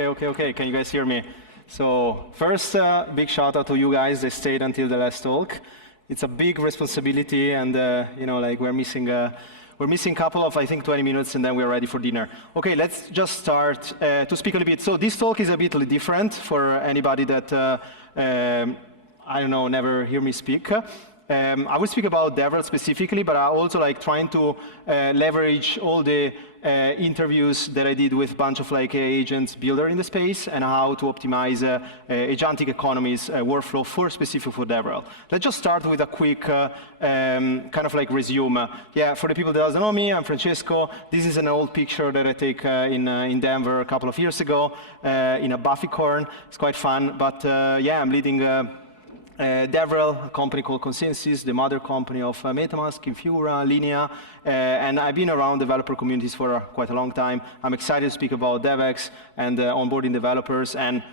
Okay. Can you guys hear me? So first, big shout out to you guys that stayed until the last talk. It's a big responsibility, and you know, like we're missing a couple of, I think, 20 minutes, and then we're ready for dinner. Okay, let's just start to speak a little bit. So this talk is a bit different for anybody that I don't know, never hear me speak. I will speak about DevRel specifically, but I also like trying to leverage all the interviews that I did with a bunch of like agents builder in the space and how to optimize agentic economies workflow specific for DevRel. Let's just start with a quick kind of like resume. Yeah, for the people that doesn't know me, I'm Francesco. This is an old picture that I take in Denver a couple of years ago in a Buffycorn. It's quite fun, but yeah, I'm leading DevRel, a company called Consensus, the mother company of MetaMask, Infura, Linea, and I've been around developer communities for quite a long time. I'm excited to speak about DevX and onboarding developers and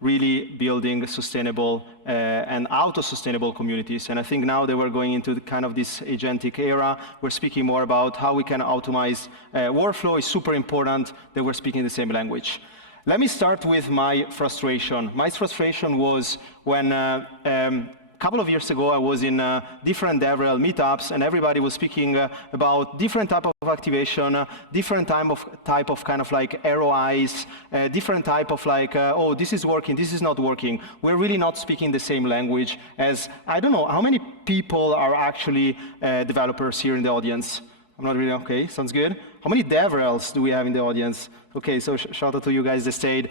really building sustainable and auto-sustainable communities. And I think now that we're going into kind of this agentic era, we're speaking more about how we can automate workflow. It's super important that we're speaking the same language. Let me start with my frustration. My frustration was when a couple of years ago I was in different DevRel meetups and everybody was speaking about different type of activation, different type of kind of like ROIs, different type of like, oh, this is working, this is not working. We're really not speaking the same language as, I don't know, how many people are actually developers here in the audience? I'm not really, okay, sounds good. How many DevRels do we have in the audience? Okay, so shout out to you guys that stayed.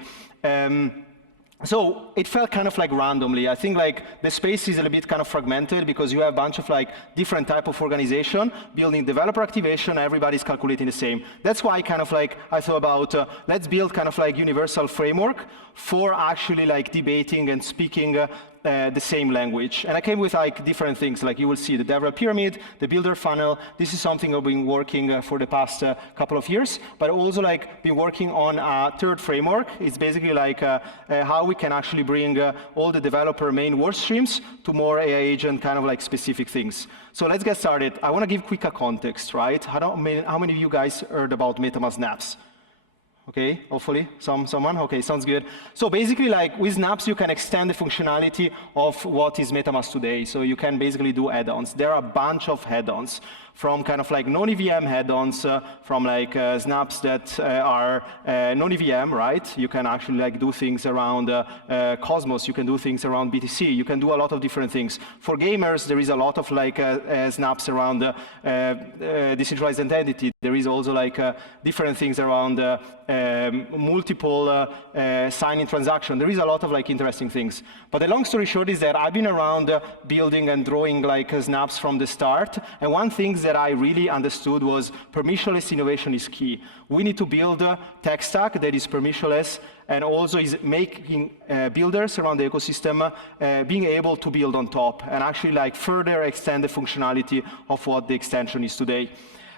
So it felt kind of like randomly. I think like the space is a little bit kind of fragmented because you have a bunch of like different type of organization building developer activation, everybody's calculating the same. That's why kind of like I thought about let's build kind of like universal framework for actually like debating and speaking the same language. And I came with like different things, like you will see the DevRel pyramid, the builder funnel. This is something I've been working for the past couple of years, but also like been working on a third framework. It's basically like how we can actually bring all the developer main work streams to more AI agent kind of like specific things. So let's get started. I want to give quick a context, right? How many of you guys heard about MetaMask snaps? Okay, hopefully, someone? Okay, sounds good. So basically, like with snaps, you can extend the functionality of what is MetaMask today. So you can basically do add-ons. There are a bunch of add-ons, from kind of like non-EVM add-ons, from like snaps that are non-EVM, right? You can actually like do things around Cosmos. You can do things around BTC. You can do a lot of different things. For gamers, there is a lot of like snaps around decentralized identity. There is also like different things around multiple signing transaction. There is a lot of like interesting things. But the long story short is that I've been around building and drawing like snaps from the start. And one thing that I really understood was permissionless innovation is key. We need to build a tech stack that is permissionless and also is making builders around the ecosystem being able to build on top and actually like further extend the functionality of what the extension is today.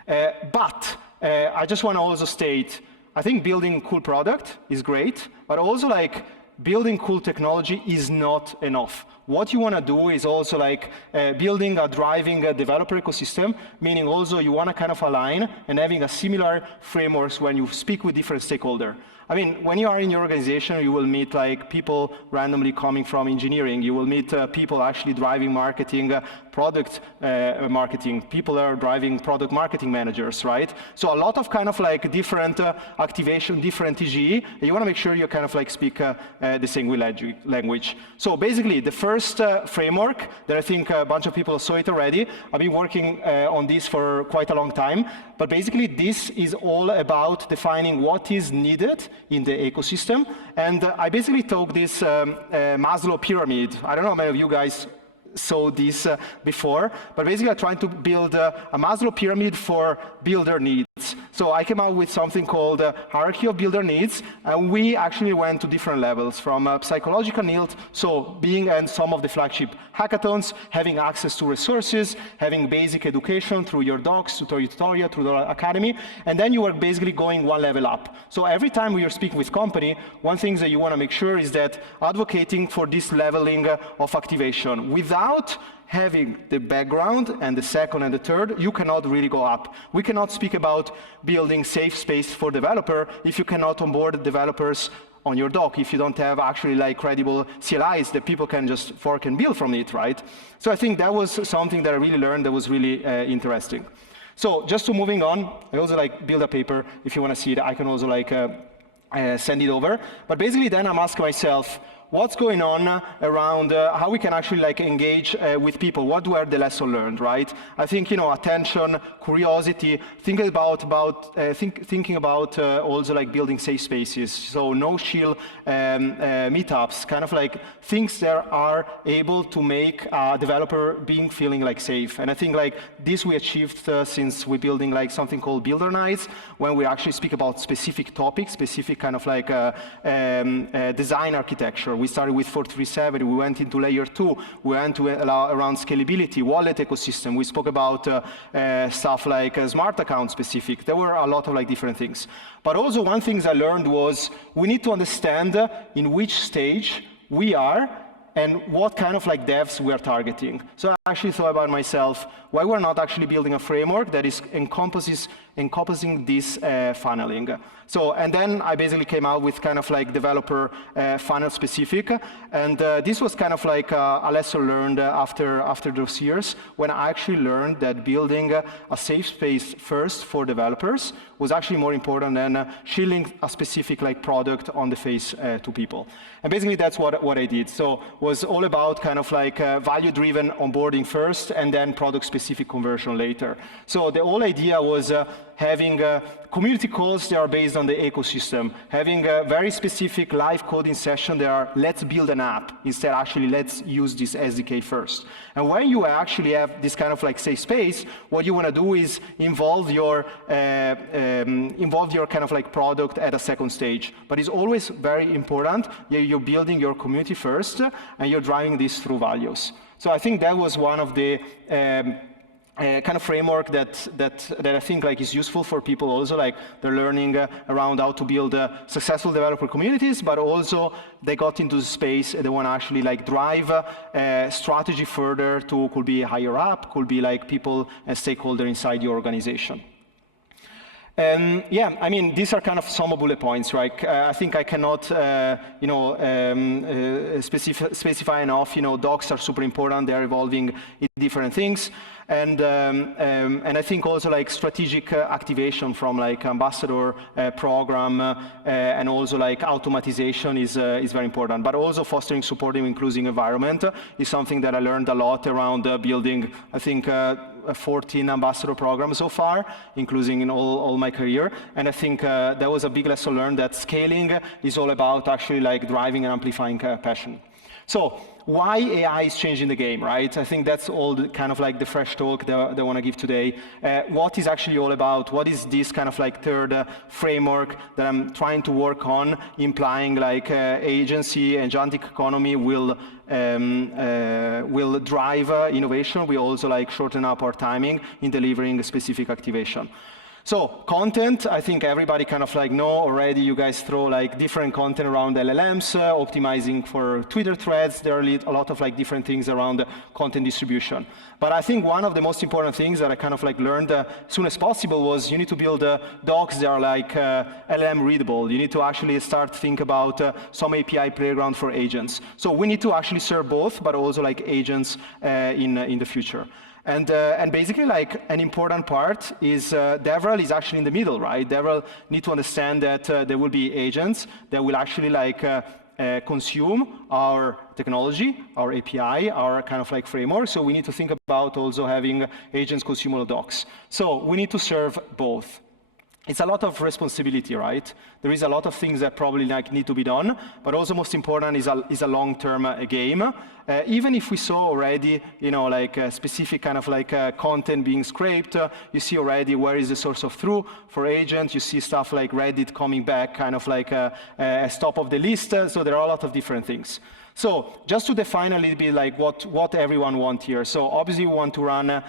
But I just want to also state, I think building cool product is great, but also like building cool technology is not enough. What you want to do is also like building a driving developer ecosystem, meaning also you want to kind of align and having a similar frameworks when you speak with different stakeholders. I mean, when you are in your organization, you will meet like people randomly coming from engineering. You will meet people actually driving marketing, product marketing. People are driving product marketing managers, right? So a lot of kind of like different activation, different TGE. And you want to make sure you kind of like speak the same language. So basically, the first framework that I think a bunch of people saw it already. I've been working on this for quite a long time. But basically, this is all about defining what is needed in the ecosystem. And I basically took this Maslow pyramid. I don't know how many of you guys saw this before, but basically I'm trying to build a Maslow pyramid for builder needs. So I came out with something called hierarchy of builder needs, and we actually went to different levels, from psychological needs, so being in some of the flagship hackathons, having access to resources, having basic education through your docs, through your tutorial, through the academy, and then you are basically going one level up. So every time we are speaking with company, one thing that you want to make sure is that advocating for this leveling of activation. Without having the background and the second and the third, you cannot really go up. We cannot speak about building safe space for developer if you cannot onboard developers on your doc if you don't have actually like credible CLIs that people can just fork and build from it, right? So I think that was something that I really learned that was really interesting. So just to moving on, I also like build a paper. If you want to see it, I can also like send it over. But basically then I'm asking myself, what's going on around how we can actually like engage with people? What were the lessons learned, right? I think, you know, attention, curiosity, thinking about also like building safe spaces. So no shield meetups, kind of like things that are able to make a developer feeling like safe. And I think like this we achieved since we're building like something called Builder Nights, when we actually speak about specific topics, specific kind of like design architecture. We started with 437, we went into layer 2, we went to around scalability, wallet ecosystem, we spoke about stuff like smart account specific. There were a lot of like different things. But also one thing I learned was we need to understand in which stage we are and what kind of like devs we are targeting. So I actually thought about myself, why we're not actually building a framework that is encompassing this funneling. So, and then I basically came out with kind of like developer funnel specific, and this was kind of like a lesson learned after those years, when I actually learned that building a safe space first for developers was actually more important than shielding a specific like product on the face to people. And basically that's what I did. So was all about kind of like value-driven onboarding first, and then product-specific conversion later. So the whole idea was having community calls that are based on the ecosystem, having a very specific live coding session that are let's build an app, instead actually let's use this SDK first. And when you actually have this kind of like safe space, what you want to do is involve your kind of like product at a second stage. But it's always very important that you're building your community first and you're driving this through values. So I think that was one of the kind of framework that I think like is useful for people also, like they're learning around how to build successful developer communities, but also they got into the space and they want to actually like drive strategy further to, could be higher up, could be like people and stakeholder inside your organization. Yeah, I mean, these are kind of some bullet points, right? I think I cannot, you know, specify enough. You know, docs are super important. They're evolving in different things. And I think also like strategic activation from like ambassador program and also like automatization is very important. But also fostering supportive, inclusive environment is something that I learned a lot around building, I think, 14 ambassador programs so far, including in all my career. And I think that was a big lesson learned, that scaling is all about actually like driving and amplifying passion. So why AI is changing the game, right? I think that's all the, kind of like the fresh talk that I want to give today. What is actually all about? What is this kind of like third framework that I'm trying to work on, implying like agency, agentic economy will drive innovation. We also like shorten up our timing in delivering a specific activation. So content, I think everybody kind of like know already. You guys throw like different content around LLMs, optimizing for Twitter threads. There are a lot of like different things around content distribution. But I think one of the most important things that I kind of like learned as soon as possible was you need to build docs that are like LLM readable. You need to actually start think about some API playground for agents. So we need to actually serve both, but also like agents in the future. And basically, like an important part is DevRel is actually in the middle, right? DevRel need to understand that there will be agents that will actually like consume our technology, our API, our kind of like framework. So we need to think about also having agents consume all docs. So we need to serve both. It's a lot of responsibility, right? There is a lot of things that probably like need to be done, but also most important is a long-term game. Even if we saw already, you know, like a specific kind of like content being scraped, you see already where is the source of truth for agents. You see stuff like Reddit coming back, kind of like as top of the list. So there are a lot of different things. So just to define a little bit like what everyone wants here. So obviously we want to run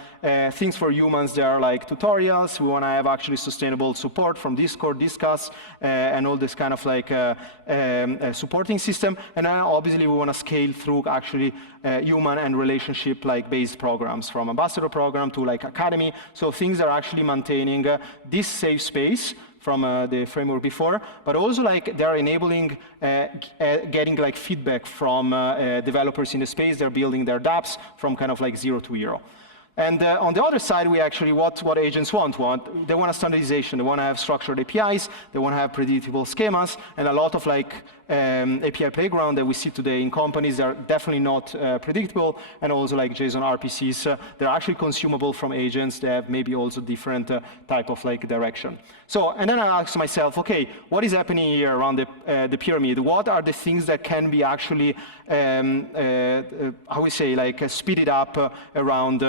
things for humans that are like tutorials. We want to have actually sustainable support from Discord, Discuss, and all this kind of like supporting system. And then obviously we want to scale through actually human and relationship like based programs, from ambassador program to like academy. So things are actually maintaining this safe space the framework before, but also like they're enabling getting like feedback from developers in the space. They're building their dApps from kind of like 0 to hero. And on the other side, we actually, what agents want. They want a standardization. They want to have structured APIs. They want to have predictable schemas. And a lot of like API playground that we see today in companies are definitely not predictable. And also like JSON RPCs, they're actually consumable from agents. They have maybe also different type of like direction. So, and then I ask myself, okay, what is happening here around the pyramid? What are the things that can be actually, how we say, like speeded up around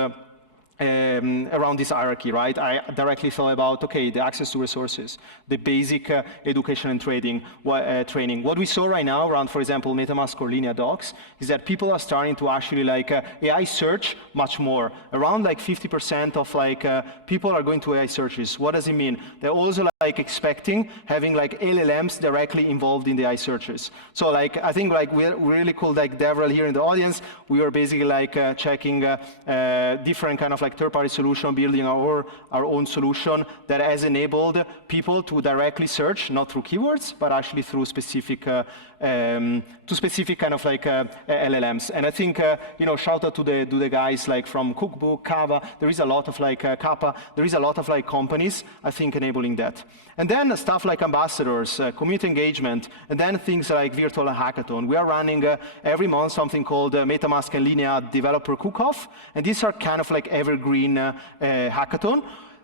this hierarchy, right? I directly thought about, okay, the access to resources, the basic education and training. What we saw right now around, for example, MetaMask or Linea Docs is that people are starting to actually like AI search much more. Around like 50% of like people are going to AI searches. What does it mean? They're also like expecting having like LLMs directly involved in the AI searches. So like, I think like we're really cool, like Devrel here in the audience, we were basically like checking different kind of like third-party solution, building our own solution that has enabled people to directly search, not through keywords, but actually through specific kind of like LLMs. And I think, you know, shout out to the guys like from Cookbook, Kava. There is a lot of like Kappa. There is a lot of like companies, I think, enabling that. And then stuff like ambassadors, community engagement, and then things like virtual hackathon. We are running every month something called MetaMask and Linea Developer Cook-Off, and these are kind of like evergreen hackathon.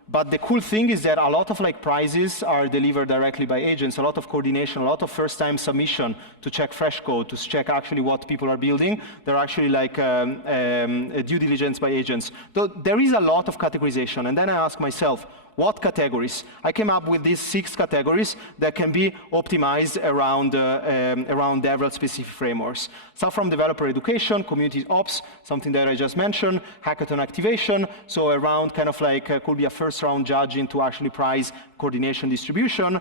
But the cool thing is that a lot of like prizes are delivered directly by agents, a lot of coordination, a lot of first-time submission to check fresh code, to check actually what people are building. They're actually like due diligence by agents. So there is a lot of categorization. And then I ask myself, what categories? I came up with these 6 categories that can be optimized around Devrel-specific frameworks. So from developer education, community ops, something that I just mentioned, hackathon activation, so around kind of like could be a first-round judging to actually prize coordination distribution.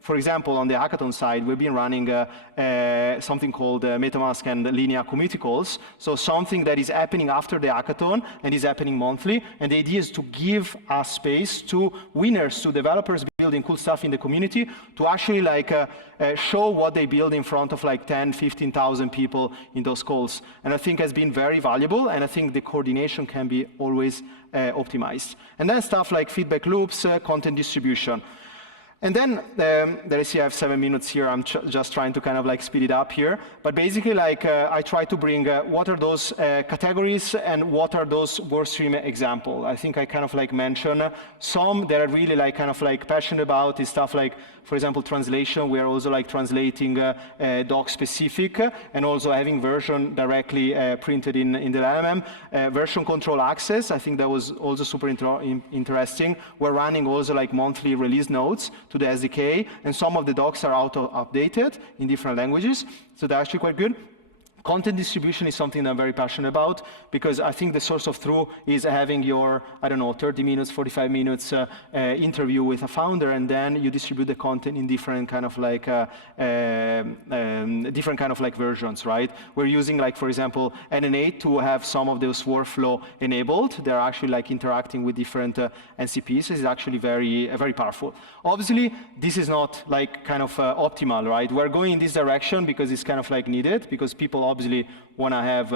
For example, on the hackathon side, we've been running something called MetaMask and Linea community calls. So something that is happening after the hackathon and is happening monthly. And the idea is to give a space to winners, to developers building cool stuff in the community, to actually like show what they build in front of like 10, 15,000 people in those calls. And I think has been very valuable. And I think the coordination can be always optimized. And then stuff like feedback loops, content distribution. And then, there I see I have 7 minutes here. I'm just trying to kind of like speed it up here. But basically, like I try to bring what are those categories and what are those workstream examples. I think I kind of like mention some that I really like kind of like passionate about is stuff like, for example, translation. We are also like translating doc specific and also having version directly printed in the LLM. Version control access, I think that was also super interesting. We're running also like monthly release notes to the SDK, and some of the docs are outdated in different languages, so they're actually quite good. Content distribution is something that I'm very passionate about because I think the source of truth is having your, I don't know, 30 minutes, 45 minutes interview with a founder, and then you distribute the content in different kind of like versions, right? We're using like, for example, NN8 to have some of those workflow enabled. They're actually like interacting with different NCPs. It's actually very powerful. Obviously, this is not like kind of optimal, right? We're going in this direction because it's kind of like needed, because people obviously want to have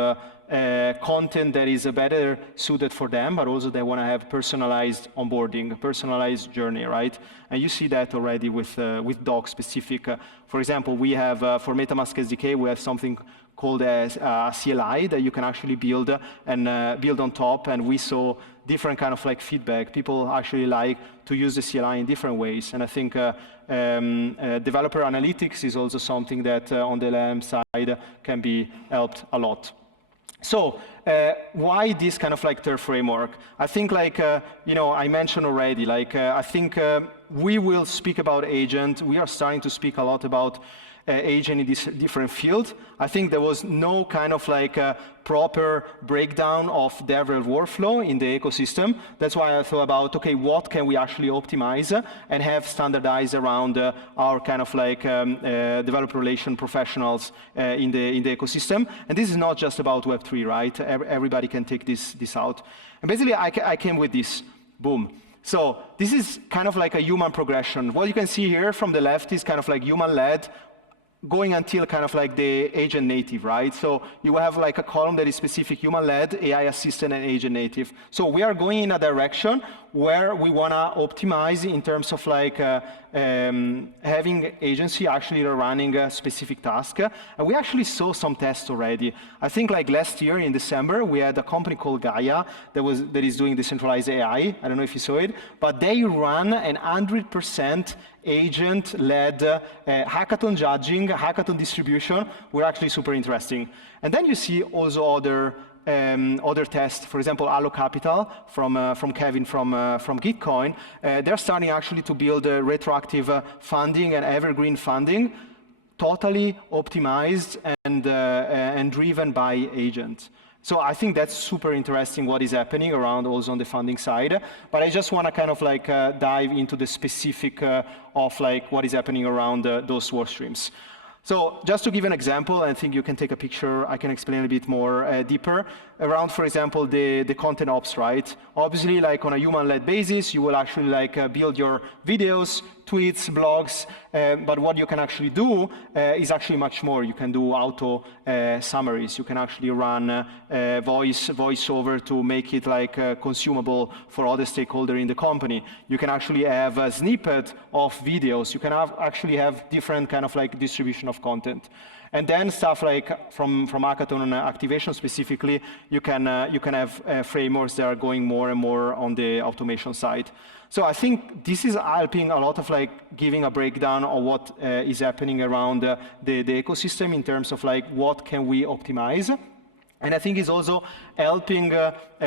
content that is better suited for them, but also they want to have personalized onboarding, a personalized journey, right? And you see that already with doc specific. For example, we have for MetaMask SDK, we have something called a CLI that you can actually build and build on top. And we saw different kind of like feedback. People actually like to use the CLI in different ways. And I think developer analytics is also something that on the LLM side can be helped a lot. So why this kind of like third framework? I think like, you know, I mentioned already, like I think we will speak about agent. We are starting to speak a lot about agent in this different field. I think there was no kind of like proper breakdown of Devrel workflow in the ecosystem. That's why I thought about, okay, what can we actually optimize and have standardized around our kind of like developer relation professionals in the ecosystem. And this is not just about Web3, right? Everybody can take this out. And basically, I came with this, boom. So this is kind of like a human progression. What you can see here from the left is kind of like human-led, going until kind of like the agent native, right? So you have like a column that is specific human-led, AI assistant, and agent native. So we are going in a direction where we want to optimize in terms of like having agency actually running a specific task. And we actually saw some tests already. I think like last year in December, we had a company called Gaia that is doing decentralized AI. I don't know if you saw it, but they run an 100% agent-led hackathon judging, hackathon distribution were actually super interesting. And then you see also other tests, for example, Allo Capital from Kevin from Gitcoin. They're starting actually to build retroactive funding and evergreen funding, totally optimized and driven by agents. So I think that's super interesting what is happening around also on the funding side. But I just want to kind of like dive into the specific of like what is happening around those work streams. So just to give an example, I think you can take a picture, I can explain a bit more deeper around, for example, the content ops, right? Obviously, like on a human-led basis, you will actually like build your videos, tweets, blogs, but what you can actually do is actually much more. You can do auto summaries. You can actually run voiceover to make it like consumable for other stakeholders in the company. You can actually have a snippet of videos. You can actually have different kind of like distribution of content. And then stuff like from hackathon and activation specifically, you can have frameworks that are going more and more on the automation side. So I think this is helping a lot of like giving a breakdown of what is happening around the ecosystem in terms of like what can we optimize. And I think it's also helping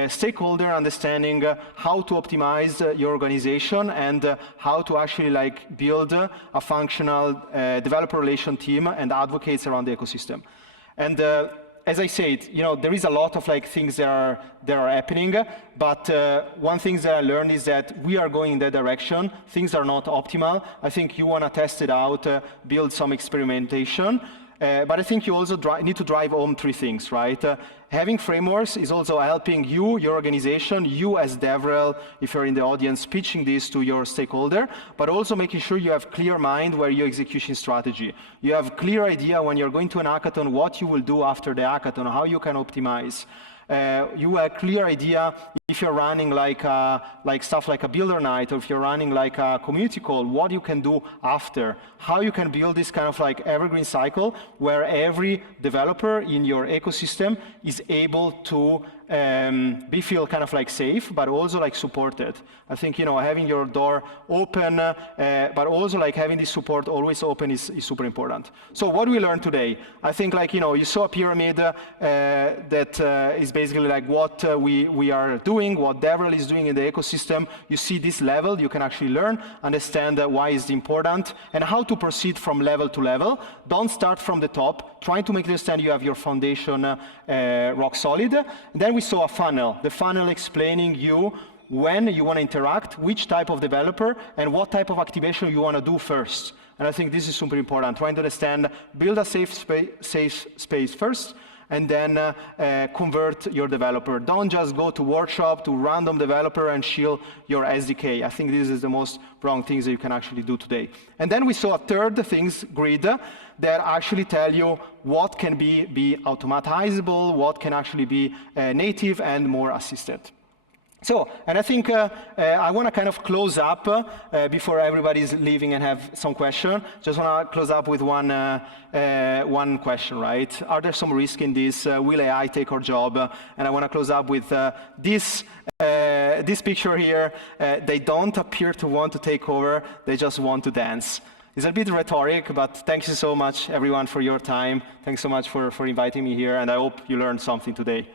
stakeholder understanding how to optimize your organization and how to actually like build a functional developer relation team and advocates around the ecosystem. And as I said, you know, there is a lot of like things that are happening, but one thing that I learned is that we are going in that direction. Things are not optimal. I think you want to test it out, build some experimentation. But I think you also need to drive home three things, right? Having frameworks is also helping you, your organization, you as DevRel, if you're in the audience, pitching this to your stakeholder, but also making sure you have clear mind where your execution strategy. You have clear idea when you're going to an hackathon, what you will do after the hackathon, how you can optimize. You have a clear idea if you're running like stuff like a builder night, or if you're running like a community call, what you can do after, how you can build this kind of like evergreen cycle where every developer in your ecosystem is able to feel kind of like safe, but also like supported. I think, you know, having your door open, but also like having this support always open is super important. So what we learned today, I think like, you know, you saw a pyramid that is basically like what we are doing, what DevRel is doing in the ecosystem. You see this level, you can actually learn, understand why it's important, and how to proceed from level to level. Don't start from the top, trying to make understand you have your foundation rock solid. And then we saw a funnel, the funnel explaining you when you want to interact, which type of developer, and what type of activation you want to do first. And I think this is super important, trying to understand, build a safe space first, and then convert your developer. Don't just go to workshop, to random developer and shield your SDK. I think this is the most wrong things that you can actually do today. And then we saw a third things grid that actually tell you what can be automatizable, what can actually be native and more assisted. So, and I think I want to kind of close up before everybody's leaving and have some question. Just want to close up with one question, right? Are there some risk in this? Will AI take our job? And I want to close up with this picture here. They don't appear to want to take over. They just want to dance. It's a bit rhetoric, but thank you so much, everyone, for your time. Thanks so much for inviting me here, and I hope you learned something today.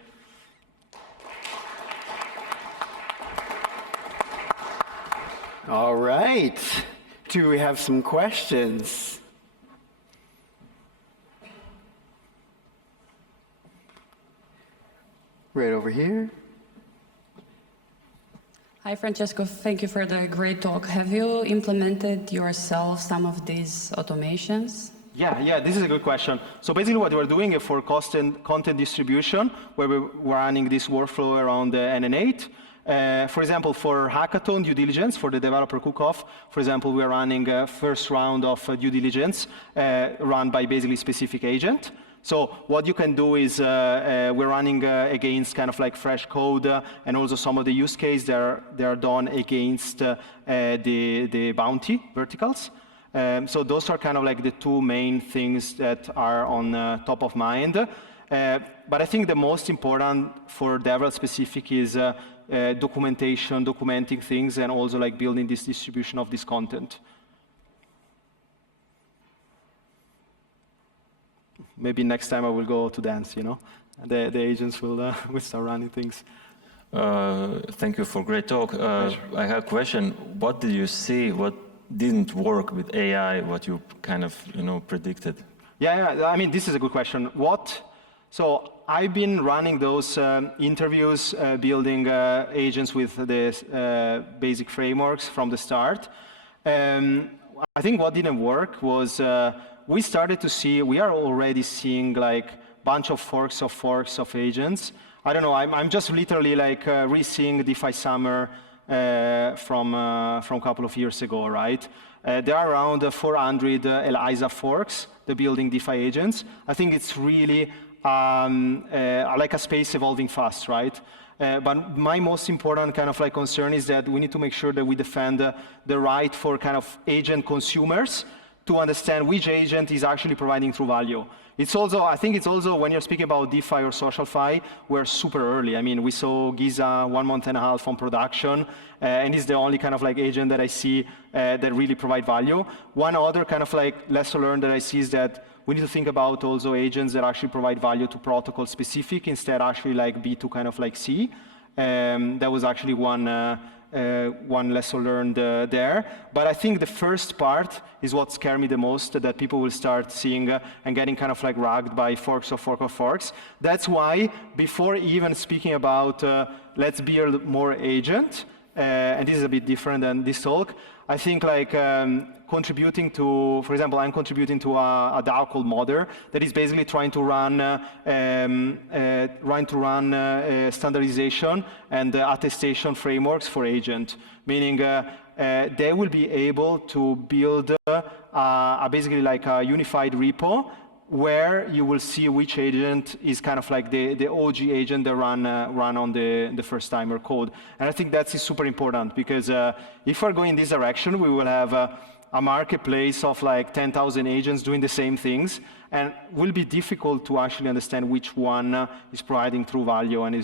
All right. Do we have some questions? Right over here. Hi, Francesco. Thank you for the great talk. Have you implemented yourself some of these automations? Yeah, this is a good question. So basically what we're doing for content distribution, where we're running this workflow around the NN8, For example, for hackathon due diligence, for the developer cook-off, for example, we're running a first round of due diligence run by basically specific agent. So what you can do is we're running against kind of like fresh code and also some of the use case they're done against the bounty verticals. So those are kind of like the two main things that are on top of mind. But I think the most important for DevRel specific is documentation, documenting things, and also like building this distribution of this content. Maybe next time I will go to dance, you know? The agents will start running things. Thank you for great talk. I have a question. What did you see? What didn't work with AI? What you kind of predicted? Yeah. I mean, this is a good question. So I've been running those interviews, building agents with the basic frameworks from the start. I think what didn't work was we started to see, we are already seeing like bunch of forks of agents. I don't know, I'm just literally like re-seeing DeFi Summer from a couple of years ago, right? There are around 400 ELISA forks, the building DeFi agents. I think it's really like a space evolving fast, right? But my most important kind of like concern is that we need to make sure that we defend the right for kind of agent consumers to understand which agent is actually providing true value. It's also, I think it's also when you're speaking about DeFi or SocialFi, we're super early. I mean, we saw Giza 1.5 months on production, and it's the only kind of like agent that I see that really provide value. One other kind of like lesson learned that I see is that we need to think about also agents that actually provide value to protocol specific instead actually like B2 kind of like C. That was actually one lesson learned there. But I think the first part is what scared me the most, that people will start seeing and getting kind of like ragged by forks of forks. That's why before even speaking about let's build more agent, and this is a bit different than this talk, I think like contributing to, for example, I'm contributing to a DAO called Modder that is basically trying to run standardization and attestation frameworks for agent, meaning they will be able to build basically like a unified repo where you will see which agent is kind of like the OG agent that run on the first timer code. And I think that's super important because if we're going this direction, we will have a marketplace of like 10,000 agents doing the same things, and it will be difficult to actually understand which one is providing true value and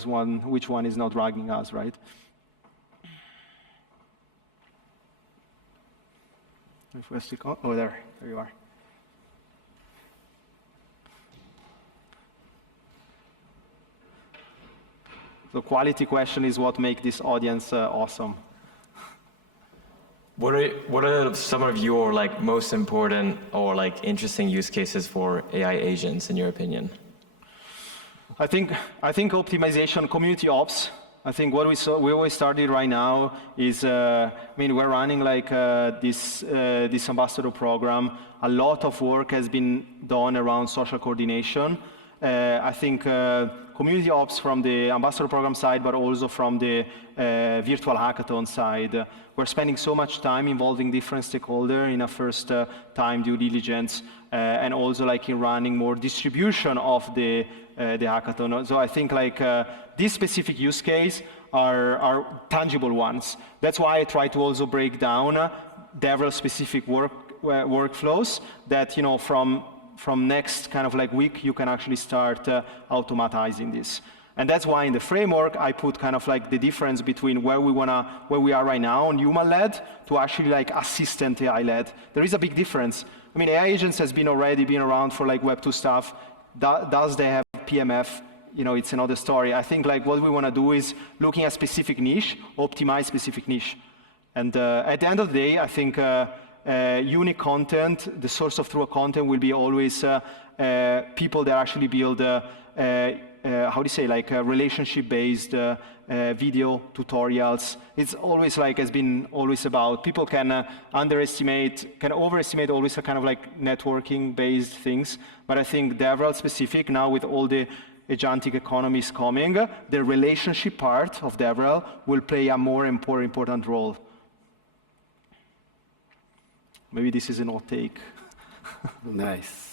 which one is not dragging us, right? If we stick on, oh, there you are. The quality question is what makes this audience awesome. What are some of your like most important or like interesting use cases for AI agents in your opinion? I think optimization, community ops. I think what we always started right now is, I mean, we're running like this ambassador program. A lot of work has been done around social coordination. I think community ops from the ambassador program side, but also from the virtual hackathon side. We're spending so much time involving different stakeholders in a first time due diligence, and also like in running more distribution of the hackathon. So I think like this specific use case are tangible ones. That's why I try to also break down DevRel specific workflows that, you know, from next kind of like week, you can actually start automatizing this. And that's why in the framework, I put kind of like the difference between where we are right now on human-led to actually like assistant AI-led. There is a big difference. I mean, AI agents has already been around for like Web2 stuff. Does they have PMF? You know, it's another story. I think like what we want to do is looking at specific niche, optimize specific niche. And at the end of the day, I think unique content, the source of true content will be always people that actually build, how do you say, like relationship-based video tutorials. It's always like, has been always about, people can overestimate always a kind of like networking-based things. But I think DevRel specific now with all the agentic economy is coming, the relationship part of DevRel will play a more and more important role. Maybe this is an hot take. Nice.